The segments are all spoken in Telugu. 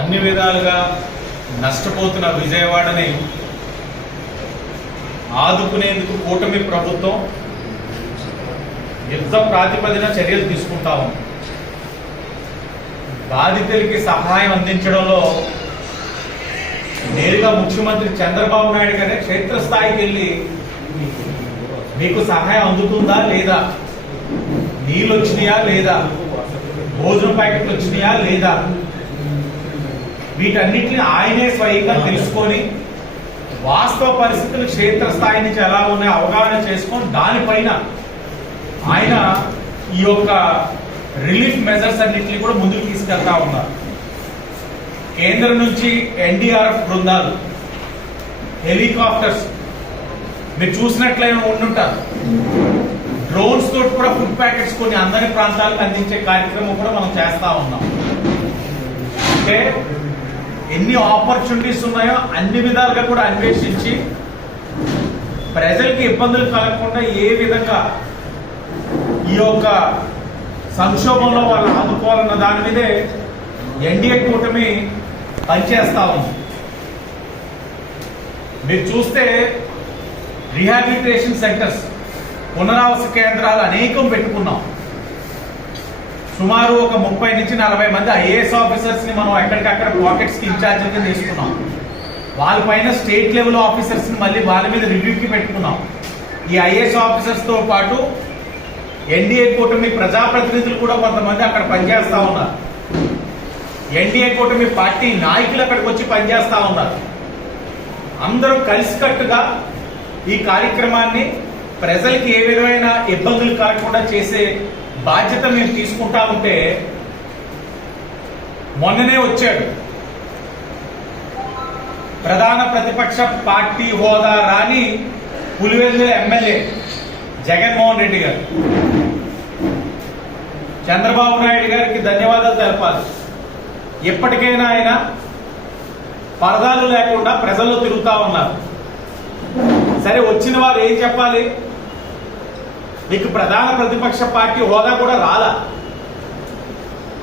అన్ని విధాలుగా నష్టపోతున్న విజయవాడని ఆదుకునేందుకు కూటమి ప్రభుత్వం యుద్ధ ప్రాతిపదిన చర్యలు తీసుకుంటా ఉంది. బాధితులకి సహాయం అందించడంలో నేరుగా ముఖ్యమంత్రి చంద్రబాబు నాయుడు గారే క్షేత్రస్థాయికి వెళ్ళి మీకు సహాయం అందుతుందా లేదా, నీళ్ళు వచ్చినాయా లేదా, భోజనం ప్యాకెట్లు వచ్చినాయా లేదా, వీటన్నిటిని ఆయనే స్వయంగా తెలుసుకొని వాస్తవ పరిస్థితులు క్షేత్రస్థాయి నుంచి ఎలా ఉన్నాయో అవగాహన చేసుకొని దానిపైన ఆయన ఈ యొక్క రిలీఫ్ మెజర్స్ అన్నింటినీ కూడా ముందుకు తీసుకెళ్తా ఉన్నారు. కేంద్రం నుంచి ఎన్డీఆర్ఎఫ్ బృందాలు, హెలికాప్టర్స్ మీరు చూసినట్లయినా ఉండుంటారు. డ్రోన్స్ తోటి కూడా ఫుడ్ ప్యాకెట్స్ కొన్ని అందరి ప్రాంతాలకు అందించే కార్యక్రమం కూడా మనం చేస్తా ఉన్నాం. అంటే ఎన్ని ఆపర్చునిటీస్ ఉన్నాయో అన్ని విధాలుగా కూడా అన్వేషించి ప్రజలకి ఇబ్బందులు కలగకుండా ఏ విధంగా ఈ యొక్క సంక్షోభంలో వాళ్ళు ఆదుకోవాలన్న దాని మీదే ఎన్డీఏ కూటమి పనిచేస్తా ఉంది. మీరు చూస్తే రీహాబిలిటేషన్ సెంటర్స్, పునరావాస కేంద్రాలు అనేకం పెట్టుకున్నాం. సుమారు ఒక 30 నుంచి 40 మంది ఐఏఎస్ ఆఫీసర్స్ ని మనం ఎక్కడికక్కడ పాకెట్స్ కి ఇన్ఛార్జ్ గా తీసుకున్నాం. వాళ్ళపైన స్టేట్ లెవెల్ ఆఫీసర్స్ ని మళ్ళీ వాళ్ళ మీద రివ్యూకి పెట్టుకున్నాం. ఈ ఐఏఎస్ ఆఫీసర్స్ తో పాటు ఎన్డీఏ కూటమి ప్రజాప్రతినిధులు కూడా కొంతమంది అక్కడ పనిచేస్తా ఉన్నారు. ఎన్డీఏ కూటమి పార్టీ నాయకులు అక్కడికి వచ్చి పనిచేస్తా ఉన్నారు. అందరూ కలిసికట్టుగా ఈ కార్యక్రమాన్ని ప్రజలకి ఏ విధమైన ఇబ్బందులు కలగకుండా చేసే బాధ్యత మేము తీసుకుంటా ఉంటే, మొన్ననే వచ్చాడు ప్రధాన ప్రతిపక్ష పార్టీ హోదా రాని పులివెందుల ఎమ్మెల్యే జగన్మోహన్ రెడ్డి గారు. చంద్రబాబు నాయుడు గారికి ధన్యవాదాలు తెలపాలి. ఎప్పటికైనా ఆయన పరదాలు లేకుండా ప్రజల్లో తిరుగుతా ఉన్నారు. సరే, వచ్చిన వారు ఏం చెప్పాలి? మీకు ప్రధాన ప్రతిపక్ష పార్టీ హోదా కూడా రాలా,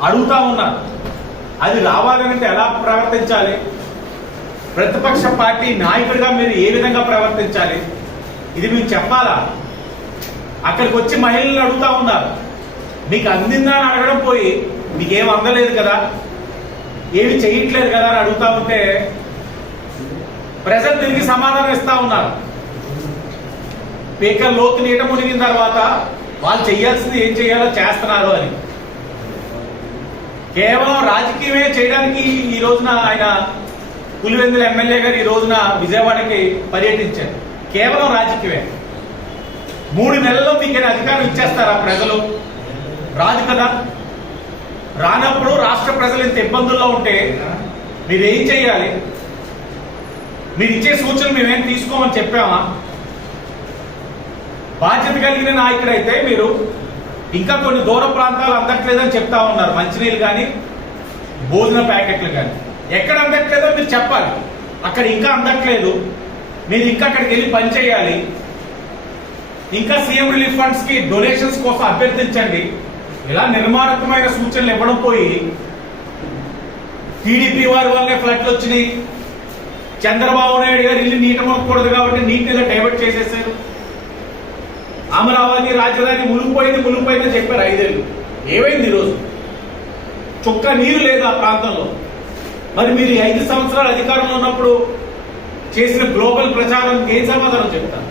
అడుగుతా ఉన్నారు. అది రావాలంటే ఎలా ప్రవర్తించాలి? ప్రతిపక్ష పార్టీ నాయకుడిగా మీరు ఏ విధంగా ప్రవర్తించాలి? ఇది మీకు చెప్పాలా? అక్కడికి వచ్చి మహిళలను అడుగుతా ఉన్నారు. మీకు అందిందా అని అడగడం పోయి మీకేం అందలేదు కదా, ఏమి చేయట్లేదు కదా అని అడుగుతా ఉంటే ప్రజలు తిరిగి సమాధానం ఇస్తా ఉన్నారు. పీకల లోతు నీట మునిగిన తర్వాత వాళ్ళు చేయాల్సింది ఏం చేయాలో చేస్తున్నారు అని. కేవలం రాజకీయమే చేయడానికి ఈ రోజున ఆయన పులివెందుల ఎమ్మెల్యే గారు ఈ రోజున విజయవాడకి పర్యటించారు. కేవలం రాజకీయమే. 3 నెలల్లో మీకు అధికారం ఇచ్చేస్తారా ప్రజలు? రాదు కదా. రానప్పుడు రాష్ట్ర ప్రజలు ఇంత ఇబ్బందుల్లో ఉంటే మీరేం చేయాలి? మీరు ఇచ్చే సూచనలు మేమేం తీసుకోమని చెప్పామా? బాధ్యత కలిగిన నాయకుడైతే మీరు ఇంకా కొన్ని దూర ప్రాంతాలు అందట్లేదని చెప్తా ఉన్నారు. మంచినీళ్ళు కానీ భోజన ప్యాకెట్లు కానీ ఎక్కడ అందట్లేదో మీరు చెప్పాలి. అక్కడ ఇంకా అందట్లేదు, మీరు ఇంకా అక్కడికి వెళ్ళి పని చేయాలి. ఇంకా సీఎం రిలీఫ్ ఫండ్స్ కి డొనేషన్స్ కోసం అభ్యర్థించండి. ఇలా నిర్మాణాత్మకమైన సూచనలు ఇవ్వడం పోయి టీడీపీ వారి వల్లే ఫ్లడ్లు వచ్చినాయి, చంద్రబాబు నాయుడు గారు ఇల్లు నీట మునకూడదు కాబట్టి నీటిలో డైవర్ట్ చేసేసారు, అమరావతి రాజధాని మునిగిపోయింది చెప్పారు 5 ఏళ్ళు. ఏమైంది ఈరోజు? చుక్క నీరు లేదు ఆ ప్రాంతంలో. మరి మీరు 5 సంవత్సరాలు అధికారంలో ఉన్నప్పుడు చేసిన గ్లోబల్ ప్రచారానికి ఏం సమాధానం చెప్తారు?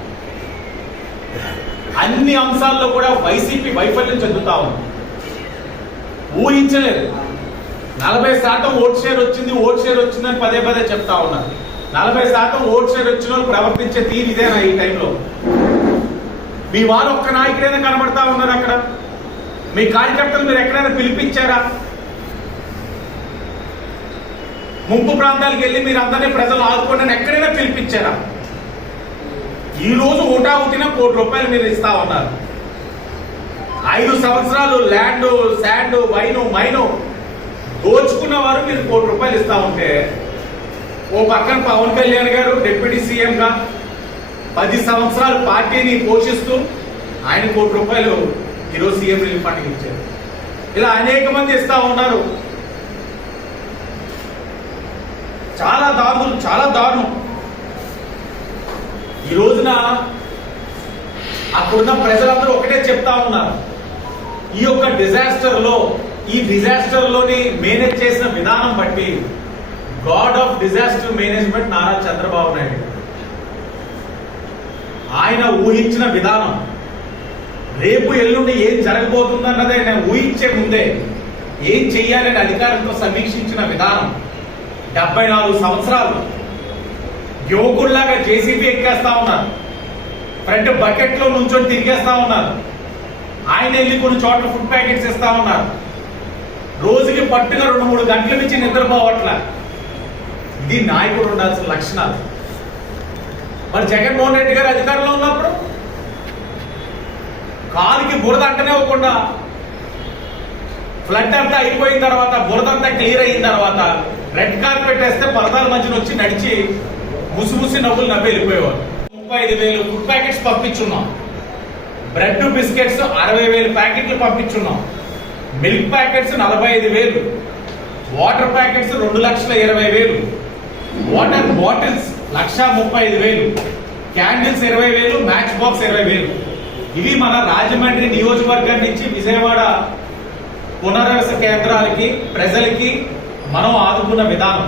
అన్ని అంశాల్లో కూడా వైసీపీ వైఫల్యం చెందుతా ఉంది. ఊహించలేదు. 40% ఓట్ షేర్ వచ్చిందని పదే పదే చెప్తా ఉన్నారు. 40% ఓట్ షేర్ వచ్చిన వాళ్ళు ప్రవర్తించే తీరు ఇదేనా ఈ టైంలో? మీ వారు ఒక్క నాయకుడైనా కనబడతా ఉన్నారు అక్కడ? మీ కార్యకర్తలు మీరు ఎక్కడైనా పిలిపించారా? ముంపు ప్రాంతాలకు వెళ్ళి మీరు అందరినీ ప్రజలు ఆదుకోండి ఎక్కడైనా పిలిపించారా? ఈ రోజు ఊటావుతిన ₹1 కోటి మీరు ఇస్తా ఉన్నారు. 5 సంవత్సరాలు ల్యాండ్, శాండ్, మైను దోచుకున్న వారు మీరు ₹1 కోటి ఇస్తా ఉంటే, ఓ పక్కన పవన్ కళ్యాణ్ గారు డిప్యూటీ సీఎం గా 10 సంవత్సరాలు పార్టీని పోషిస్తూ ఆయన ₹1 కోటి ఈరోజు సీఎం రిలీఫ్ ఫండ్కి ఇచ్చారు. ఇలా అనేక మంది ఇస్తా ఉన్నారు. చాలా దారుణం. ఈ రోజున అక్కడున్న ప్రజలందరూ ఒకటే చెప్తా ఉన్నారు, ఈ యొక్క డిజాస్టర్ లోని మేనేజ్ చేసిన విధానం బట్టి God of disaster management Nara Chandrababu Naidu. ఆయన ఊహించిన విధానం, రేపు ఎల్లుండి ఏం జరగబోతుందన్నదే ఆయన ఊహించే ముందే ఏం చెయ్యాలని అధికారులతో సమీక్షించిన విధానం. 74 సంవత్సరాలు యువకుల్లాగా జేసీబీ ఎక్కేస్తా ఉన్నారు, ఫ్రంట్ బకెట్ లో నుంచొని తిరిగేస్తా ఉన్నారు. ఆయన వెళ్ళి కొన్ని చోట్ల ఫుడ్ ప్యాకెట్స్ ఇస్తా ఉన్నారు. రోజుకి పట్టుగా 2-3 గంటల నుంచి నిద్రపోవట్ల. ఇది నాయకుడు ఉండాల్సిన లక్షణాలు. మరి జగన్మోహన్ రెడ్డి గారు అధికారంలో ఉన్నప్పుడు కాలుకి బురద అంటనే ఇవ్వకుండా ఫ్లడ్ అంతా అయిపోయిన తర్వాత, బురద అంతా క్లియర్ అయిన తర్వాత రెడ్ కార్పెట్ వేస్తే పరదాల మధ్యన వచ్చి నడిచి ముసి నవ్వులు నవ్వి వెళ్ళిపోయేవారు. 35,000 ఫుడ్ ప్యాకెట్స్ పంపించున్నాం. బ్రెడ్ బిస్కెట్స్ 60,000 ప్యాకెట్లు పంపించున్నాం. Milk packets 45,000, water packets 2,20,000, water bottles 1,35,000, candles 20,000, match box 20,000. ఇవి మన రాజమండ్రి నియోజకవర్గం నుంచి విజయవాడ పునరావాస కేంద్రాలకి, ప్రజలకి మనం ఆదుకున్న విధానం.